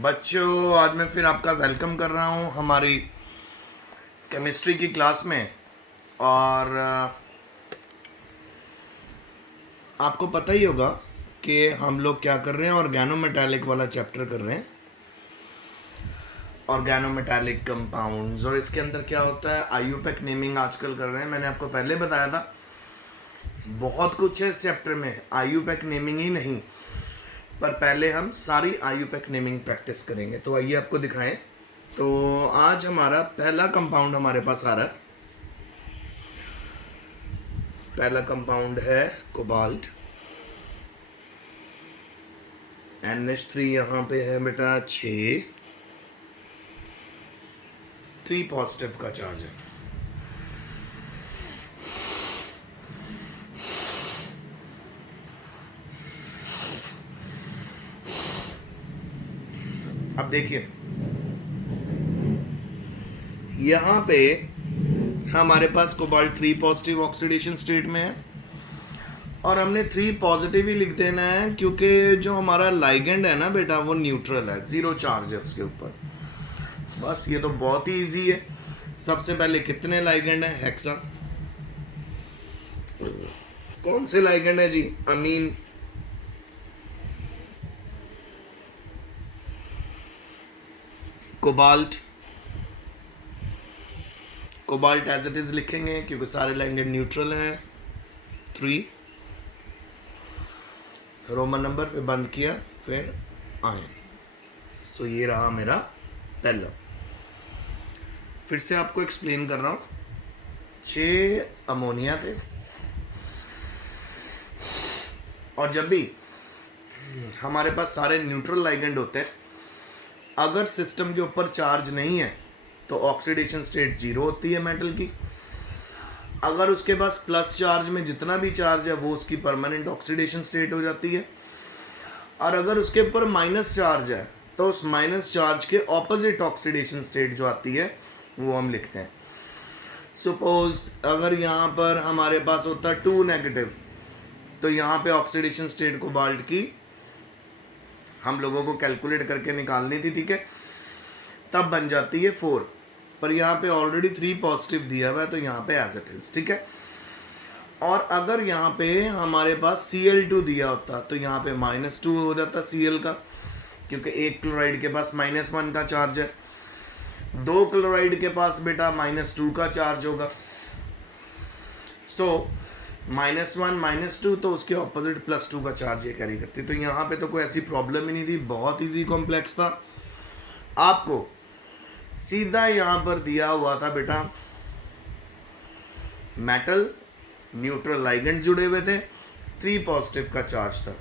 बच्चों, आज मैं फिर आपका वेलकम कर रहा हूँ हमारी केमिस्ट्री की क्लास में। और आपको पता ही होगा कि हम लोग क्या कर रहे हैं, ऑर्गेनोमेटालिक वाला चैप्टर कर रहे हैं, ऑर्गेनोमेटालिक कंपाउंड्स। और इसके अंदर क्या होता है, आईयूपैक नेमिंग आजकल कर रहे हैं। मैंने आपको पहले बताया था बहुत कुछ है इस चैप्टर में, आईयूपैक नेमिंग ही नहीं, पर पहले हम सारी आईयूपैक नेमिंग प्रैक्टिस करेंगे। तो आइए आपको दिखाएं। तो आज हमारा पहला कंपाउंड हमारे पास आ रहा है। पहला कंपाउंड है कोबाल्ट। NH3 यहाँ पे है बेटा 6, 3 पॉजिटिव का चार्ज है। अब देखिए यहाँ पे हमारे पास कोबाल्ट 3 पॉजिटिव ऑक्सीडेशन स्टेट में है, और हमने 3 पॉजिटिव ही लिख देना है क्योंकि जो हमारा लाइगेंड है ना बेटा वो न्यूट्रल है, जीरो चार्ज है उसके ऊपर। बस ये तो बहुत ही इजी है। सबसे पहले कितने लाइगेंड है, हेक्सा। कौन से लाइगेंड है जी, amine. Cobalt, cobalt as it is लिखेंगे क्योंकि सारे लाइगेंड न्यूट्रल हैं। 3 रोमन नंबर पे बंद किया, फिर आयन। सो ये रहा मेरा पहला। फिर से आपको एक्सप्लेन कर रहा हूँ। 6 अमोनिया थे, और जब भी हमारे पास सारे न्यूट्रल लाइगेंड होते हैं, अगर सिस्टम के ऊपर चार्ज नहीं है तो ऑक्सीडेशन स्टेट 0 होती है मेटल की। अगर उसके पास प्लस चार्ज में जितना भी चार्ज है वो उसकी परमानेंट ऑक्सीडेशन स्टेट हो जाती है, और अगर उसके ऊपर माइनस चार्ज है तो उस माइनस चार्ज के ऑपोजिट ऑक्सीडेशन स्टेट जो आती है वो हम लिखते हैं। सपोज अगर यहाँ पर हमारे पास होता 2 नेगेटिव, तो यहाँ पे ऑक्सीडेशन स्टेट कोबाल्ट की हम लोगों को कैलकुलेट करके निकालनी थी, ठीक है, तब बन जाती है 4। पर यहाँ पे ऑलरेडी 3 पॉजिटिव दिया हुआ है तो यहाँ पे एज इट इज, ठीक है। और अगर यहाँ पे हमारे पास Cl2 दिया होता तो यहाँ पे -2 हो जाता Cl का, क्योंकि एक क्लोराइड के पास -1 का चार्ज है, 2 क्लोराइड के पास बेटा -2 का चार्ज होगा। सो -1 -2, तो उसके ऑपोजिट +2 का चार्ज ये कैरी करती। तो यहाँ पे तो कोई ऐसी प्रॉब्लम ही नहीं थी, बहुत इजी कॉम्प्लेक्स था। आपको सीधा यहाँ पर दिया हुआ था बेटा मेटल, न्यूट्रल लाइगेंड जुड़े हुए थे, 3 पॉजिटिव का चार्ज था।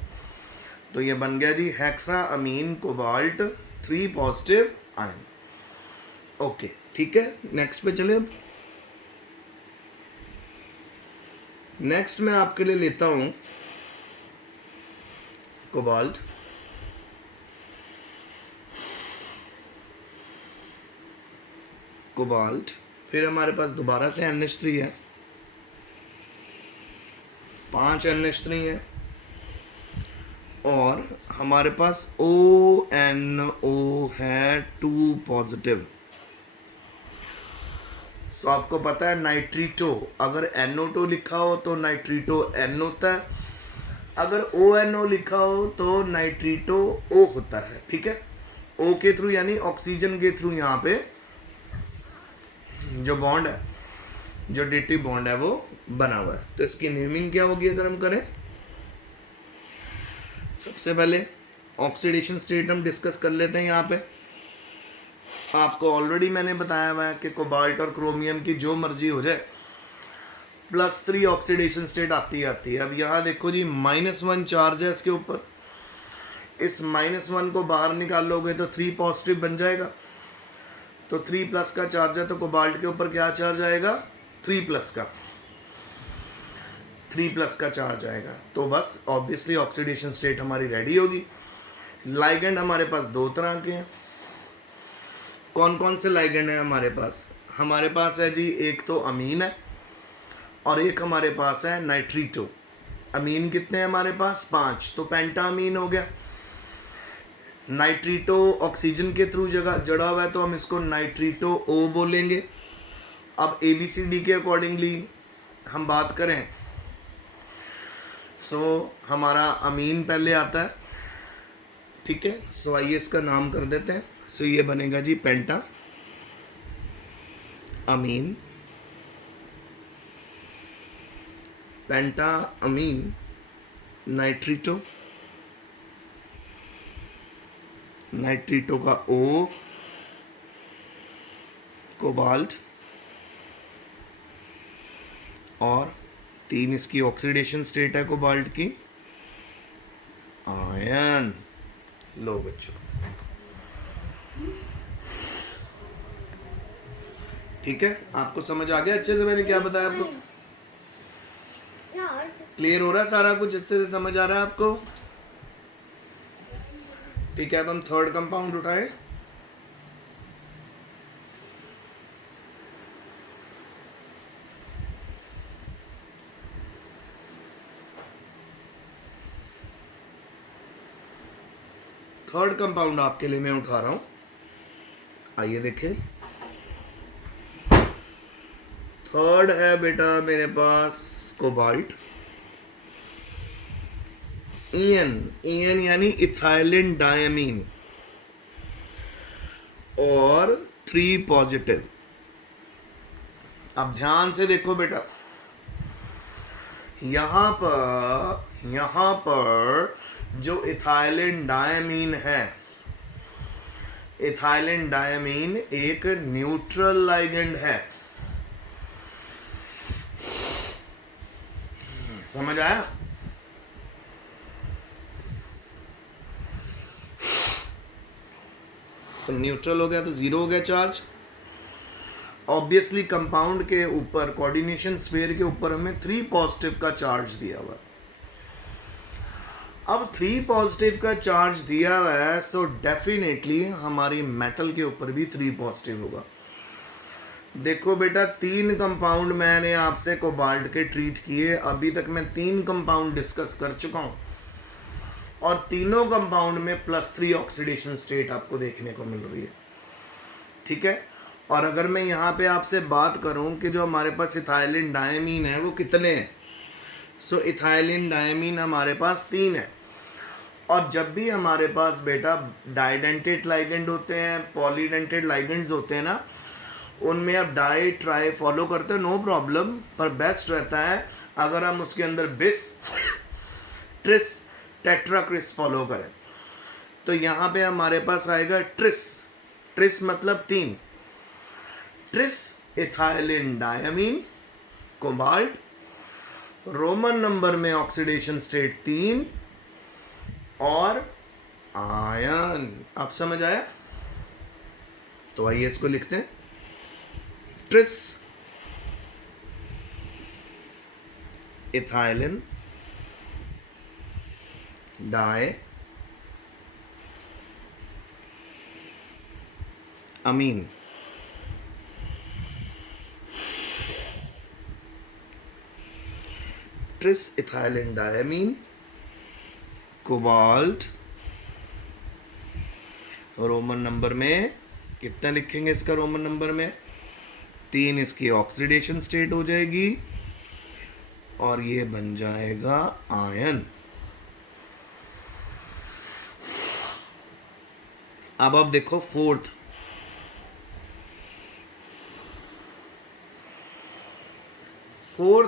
तो ये बन गया जी हेक्सा अमीन कोबाल्ट 3 पॉजिटिव आयन। ओके, ठीक है, नेक्स्ट पे चले। अब नेक्स्ट मैं आपके लिए लेता हूं कोबाल्ट, कोबाल्ट, फिर हमारे पास दोबारा से NH3 है, 5 NH3 है, और हमारे पास ONO है 2 पॉजिटिव। सो आपको पता है नाइट्रीटो, अगर NO2 लिखा हो तो नाइट्रीटो N होता है, अगर ONO लिखा हो तो नाइट्रीटो O होता है, ठीक है। O के थ्रू यानी ऑक्सीजन के थ्रू यहाँ पे जो बॉन्ड है, जो डेटिव बॉन्ड है वो बना हुआ है। तो इसकी नेमिंग क्या होगी अगर हम करें। सबसे पहले ऑक्सीडेशन स्टेट हम डिस्कस कर लेते हैं। यहाँ पे आपको ऑलरेडी मैंने बताया हुआ है कि कोबाल्ट और क्रोमियम की जो मर्जी हो जाए, +3 ऑक्सीडेशन स्टेट आती है। अब यहाँ देखो जी -1 चार्ज है इसके ऊपर, इस -1 को बाहर निकालोगे तो 3 पॉजिटिव बन जाएगा। तो 3+ का चार्ज है, तो कोबाल्ट के ऊपर क्या चार्ज आएगा, 3+ का, 3+ का चार्ज आएगा। तो बस ऑब्वियसली ऑक्सीडेशन स्टेट हमारी रेडी होगी। लाइगेंड हमारे पास 2 तरह के हैं। कौन कौन से लाइगेंड है हमारे पास, हमारे पास है जी एक तो अमीन है, और एक हमारे पास है नाइट्रीटो। अमीन कितने हैं हमारे पास, 5, तो पेंटामीन हो गया। नाइट्रीटो ऑक्सीजन के थ्रू जड़ा हुआ है तो हम इसको नाइट्रीटो ओ बोलेंगे। अब ABCD के अकॉर्डिंगली हम बात करें, सो हमारा अमीन पहले आता है, ठीक है। सो आइए इसका नाम कर देते हैं। सो ये बनेगा जी पेंटा अमीन, पेंटा अमीन नाइट्रीटो, नाइट्रीटो का O, कोबाल्ट, और 3 इसकी ऑक्सीडेशन स्टेट है कोबाल्ट की, आयन। लो बच्चों, ठीक है, आपको समझ आ गया अच्छे से मैंने क्या बताया आपको? क्लियर हो रहा है सारा कुछ, अच्छे से समझ आ रहा है आपको? ठीक है, अब हम थर्ड कंपाउंड उठाएं। थर्ड कंपाउंड आपके लिए मैं उठा रहा हूं, आइए देखें। थर्ड है बेटा मेरे पास कोबाल्ट, EN यानी इथाइलिन डायमीन, और 3 पॉजिटिव। अब ध्यान से देखो बेटा, यहां पर जो इथाइलिन डायमीन है, इथाइलिन डायमीन एक न्यूट्रल लाइगेंड है, समझ आया? तो न्यूट्रल हो गया तो 0 हो गया चार्ज। ऑब्वियसली कंपाउंड के ऊपर, कोऑर्डिनेशन स्फीयर के ऊपर हमें 3 पॉजिटिव का चार्ज दिया हुआ है। अब 3 पॉजिटिव का चार्ज दिया हुआ है, सो डेफिनेटली हमारी मेटल के ऊपर भी 3 पॉजिटिव होगा। देखो बेटा, 3 कंपाउंड मैंने आपसे कोबाल्ट के ट्रीट किए, अभी तक मैं 3 कंपाउंड डिस्कस कर चुका हूं, और तीनों कंपाउंड में +3 ऑक्सीडेशन स्टेट आपको देखने को मिल रही है, ठीक है। और अगर मैं यहाँ पे आपसे बात करूँ कि जो हमारे पास इथाइलिन डायमीन है वो कितने हैं, सो इथाइलिन डायमीन हमारे पास 3 है। और जब भी हमारे पास बेटा डाइडेंटेड लाइगेंड होते हैं, पॉलीडेंटेड लाइगेंड्स होते हैं ना, उनमें अब डाई ट्राई फॉलो करते हैं, नो प्रॉब्लम, पर बेस्ट रहता है अगर हम उसके अंदर बिस, ट्रिस, टेट्रा क्रिस फॉलो करें। तो यहाँ पे हमारे पास आएगा ट्रिस, ट्रिस मतलब 3, tris ethylene diamine cobalt, Roman number में ऑक्सीडेशन स्टेट 3 और आयन। आप समझ आया? तो आइए इसको लिखते हैं, tris ethylene diamine, tris ethylene diamine cobalt, Roman number में कितना लिखेंगे इसका? रोमन नंबर में 3 इसकी ऑक्सीडेशन स्टेट हो जाएगी और ये बन जाएगा आयन। अब आप देखो फोर्थ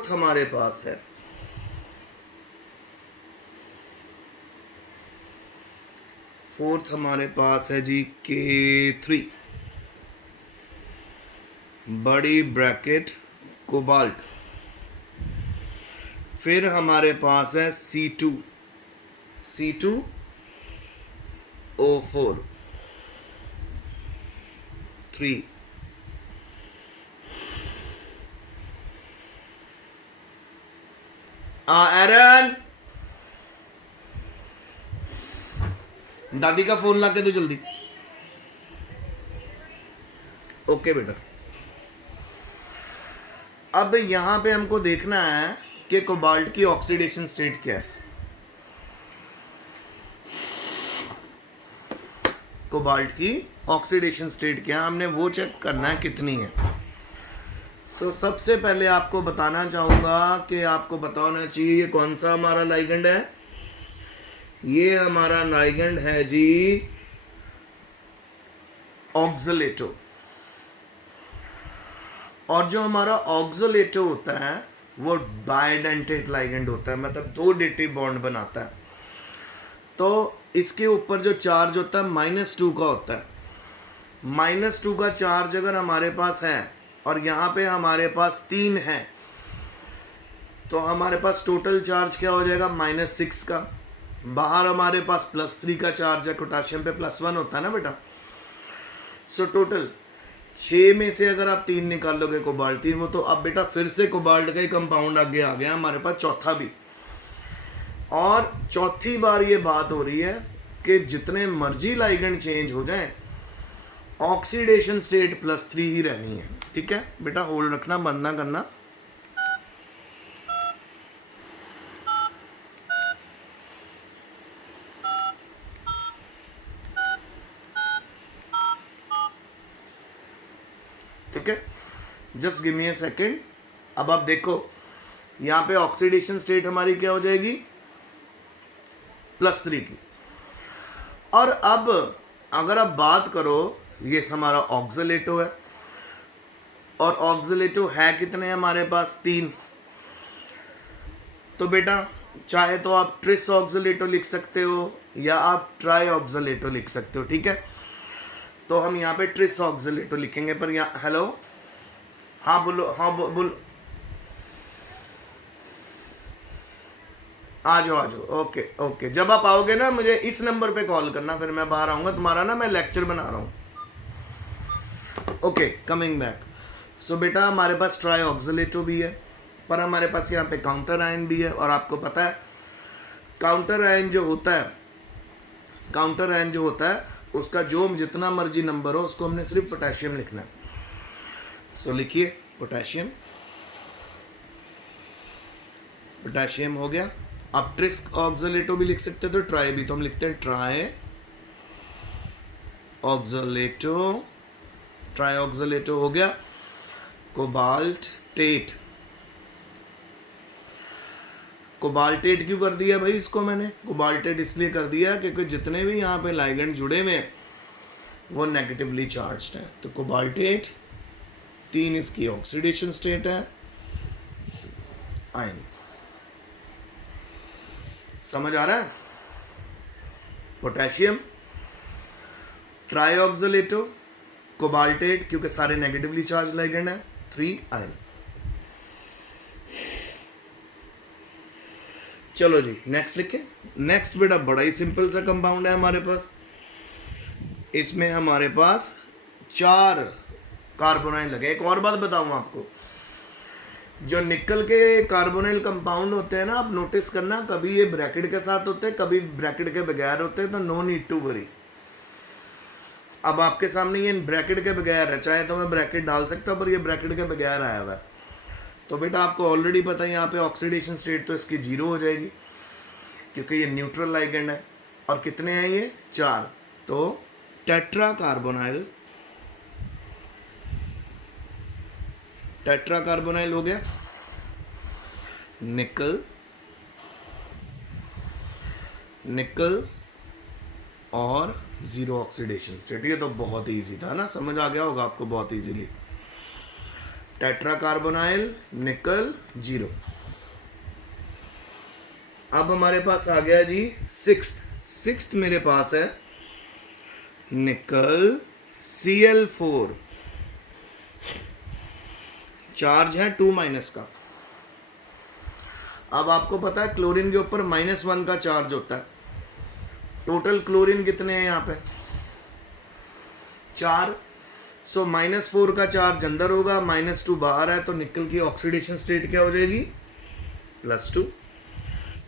हमारे पास है, फोर्थ हमारे पास है जी K3, बड़ी ब्रैकेट कोबाल्ट। फिर हमारे पास है C2O4 3, एरन दादी का फोन ला के दो जल्दी। ओके बेटा, अब यहां पे हमको देखना है कि कोबाल्ट की ऑक्सीडेशन स्टेट क्या है। कोबाल्ट की ऑक्सीडेशन स्टेट क्या है, हमने वो चेक करना है कितनी है। तो सबसे पहले आपको बताना चाहूँगा कि आपको पता होना चाहिए ये कौन सा हमारा लाइगेंड है। ये हमारा लाइगेंड है जी ऑक्सलेटो। और जो हमारा ऑक्सलेटो होता है वो बाइडेंटेट लाइगेंड होता है, मतलब 2 डेटिव बॉन्ड बनाता है। तो इसके ऊपर जो चार्ज होता है -2 का होता है। -2 का चार्ज अगर हमारे पास है और यहाँ पे हमारे पास 3 है, तो हमारे पास टोटल चार्ज क्या हो जाएगा -6 का। बाहर हमारे पास +3 का चार्ज है, पोटेशियम पे +1 होता है ना बेटा। सो टोटल 6 में से अगर आप 3 निकाल लोगे कोबाल्ट 3, वो तो अब बेटा फिर से कोबाल्ट का ही कंपाउंड आगे आ गया हमारे पास चौथा भी। और चौथी बार ये बात हो रही है कि जितने मर्जी लाइगेंड चेंज हो जाएं, ऑक्सीडेशन स्टेट +3 ही रहनी है। ठीक है बेटा, होल्ड रखना, बंद ना करना। ठीक है, just give me a second. अब आप देखो यहाँ पे ऑक्सीडेशन स्टेट हमारी क्या हो जाएगी +3 की। और अब अगर आप बात करो, ये हमारा ऑक्सलेटो है और ऑक्सलेटो है कितने हमारे पास 3। तो बेटा चाहे तो आप ट्रिस ऑक्सलेटो लिख सकते हो या आप ट्राई ऑक्सलेटो लिख सकते हो। ठीक है, तो हम यहाँ पे ट्रिस ऑक्सलेटो लिखेंगे। पर यहाँ हेलो, हाँ बोलो, हाँ बोलो, आ जाओ। ओके ओके, जब आप आओगे ना मुझे इस नंबर पे कॉल करना, फिर मैं बाहर आऊँगा। तुम्हारा ना मैं लेक्चर बना रहा हूँ। Okay, coming back. सो बेटा हमारे पास ट्राई ऑक्सलेटो भी है, पर हमारे पास यहाँ पे काउंटर आयन भी है। और आपको पता है काउंटर आयन जो होता है उसका जो जितना मर्जी नंबर हो उसको हमने सिर्फ पोटेशियम लिखना है। सो लिखिए पोटेशियम हो गया। आप ट्रिस ऑक्सलेटो भी लिख सकते हैं, तो ट्राई भी, तो हम लिखते हैं ट्राई ऑक्सलेटो हो गया। कोबाल्टेट क्यों कर दिया भाई इसको मैंने? कोबाल्टेट इसलिए कर दिया क्योंकि जितने भी यहाँ पे लाइगेंड जुड़े हुए हैं वो नेगेटिवली चार्ज्ड है। तो कोबाल्टेट 3 इसकी ऑक्सीडेशन स्टेट है, आयन। समझ आ रहा है? पोटेशियम, ट्राईऑक्सलेटो, कोबाल्टेट क्योंकि सारे नेगेटिवली चार्ज लाइगेंड है, 3 आयन। चलो जी नेक्स्ट लिखे। नेक्स्ट बेटा बड़ा ही सिंपल सा कंपाउंड है हमारे पास। इसमें हमारे पास 4 कार्बोनाइल लगे। एक और बात बताऊं आपको, जो निकल के कार्बोनाइल कंपाउंड होते हैं ना, आप नोटिस करना, कभी ये ब्रैकेट के साथ होते हैं, कभी ब्रैकेट के बगैर होते हैं, तो नो नीड टू वरी। अब आपके सामने ये ब्रैकेट के बगैर है, चाहे तो मैं ब्रैकेट डाल सकता हूँ, पर ये ब्रैकेट के बगैर आया हुआ है। तो बेटा आपको ऑलरेडी पता है यहाँ पे ऑक्सीडेशन स्टेट तो इसकी 0 हो जाएगी क्योंकि ये न्यूट्रल लाइगेंड है। और कितने हैं ये? 4। तो टेट्रा कार्बोनाइल हो गया। निकल और 0 ऑक्सीडेशन स्टेट। ये तो बहुत ईजी था ना, समझ आ गया होगा आपको बहुत ईजीली। टेट्रा कार्बोनाइल, निकल, 0। अब हमारे पास आ गया जी सिक्स्थ मेरे पास है निकल Cl4, चार्ज है 2- का। अब आपको पता है क्लोरीन के ऊपर -1 का चार्ज होता है। टोटल क्लोरीन कितने हैं यहाँ पे? 4। सो -4 का चार्ज अंदर होगा, -2 बाहर है, तो निकल की ऑक्सीडेशन स्टेट क्या हो जाएगी? +2।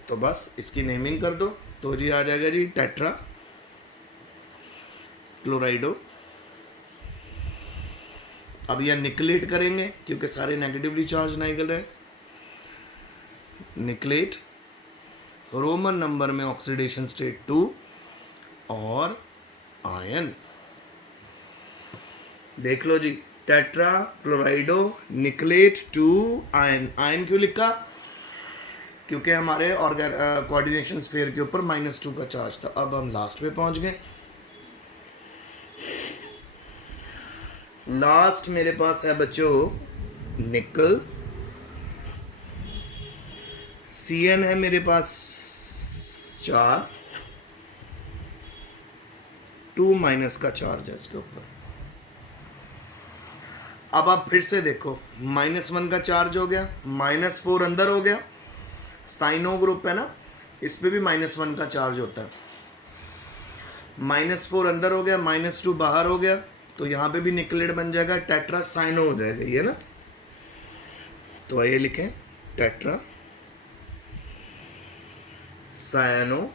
तो बस इसकी नेमिंग कर दो, तो जी आ जाएगा जी टेट्रा क्लोराइडो। अब यह निकलेट करेंगे क्योंकि सारे नेगेटिवली चार्ज निकल रहे। निकलेट, रोमन नंबर में ऑक्सीडेशन स्टेट 2 और आयन। देख लो जी, टेट्रा क्लोराइडो निकलेट 2 आयन। आयन क्यों लिखा? क्योंकि हमारे कोऑर्डिनेशन स्फीयर के ऊपर -2 का चार्ज था। अब हम लास्ट पे पहुंच गए। लास्ट मेरे पास है बच्चों निकल, Cn है मेरे पास 4, 2 माइनस का चार्ज है इसके ऊपर। अब आप फिर से देखो, -1 का चार्ज हो गया, -4 अंदर हो गया, साइनो ग्रुप है ना, इस पे भी -1 का चार्ज होता है। -4 अंदर हो गया, -2 बाहर हो गया, तो यहाँ पे भी निकलेट बन जाएगा, टेट्रा साइनो हो जाएगा ये ना। तो आइए लिखें टेट्रा साइनो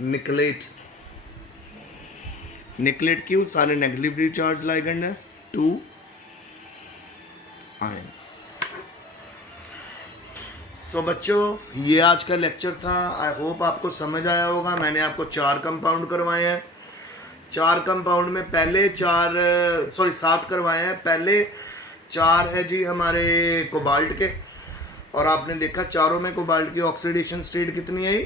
निकलेट। निकलेट क्यों? सारे नेगेटिवली चार्ज लाइगेंड है, 2 आयन। सो बच्चों ये आज का लेक्चर था। आई होप आपको समझ आया होगा। मैंने आपको 4 कंपाउंड करवाए हैं। 4 कंपाउंड में पहले 7 करवाए हैं। पहले 4 है जी हमारे कोबाल्ट के, और आपने देखा चारों में कोबाल्ट की ऑक्सीडेशन स्टेट कितनी आई?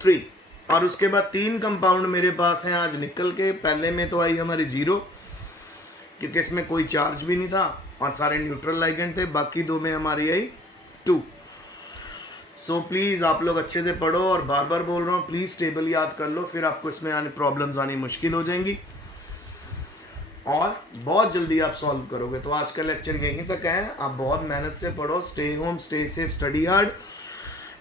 3। और उसके बाद 3 कंपाउंड मेरे पास हैं आज निकल के। पहले में तो आई हमारी 0, क्योंकि इसमें कोई चार्ज भी नहीं था और सारे न्यूट्रल लाइगेंड थे। बाकी 2 में हमारी आई 2। सो प्लीज़ आप लोग अच्छे से पढ़ो, और बार बार बोल रहा हूँ प्लीज़ टेबल याद कर लो, फिर आपको इसमें आने प्रॉब्लम्स आनी मुश्किल हो जाएंगी और बहुत जल्दी आप सॉल्व करोगे। तो आज का लेक्चर यहीं तक है। आप बहुत मेहनत से पढ़ो। Stay home, stay safe, study hard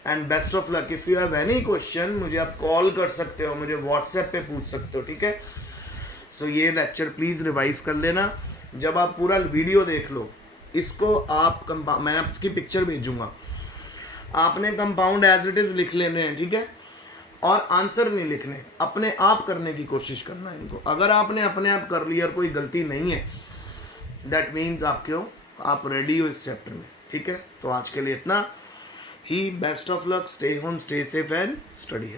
and best of luck. If you have any question मुझे आप कॉल कर सकते हो, मुझे व्हाट्सएप पे पूछ सकते हो, ठीक है। सो ये लेक्चर प्लीज़ रिवाइज कर लेना। जब आप पूरा वीडियो देख लो, इसको आप मैं आपकी पिक्चर भेजूंगा, आपने कंपाउंड एज इट इज़ लिख लेने हैं, ठीक है। और आंसर नहीं लिखने, अपने आप करने की कोशिश करना है इनको। अगर आपने अपने आप कर लिया और कोई गलती नहीं है, दैट मीन्स आप रेडी हो इस चैप्टर में, ठीक है। तो आज के लिए इतना ही। Best of luck, stay home, stay safe and study.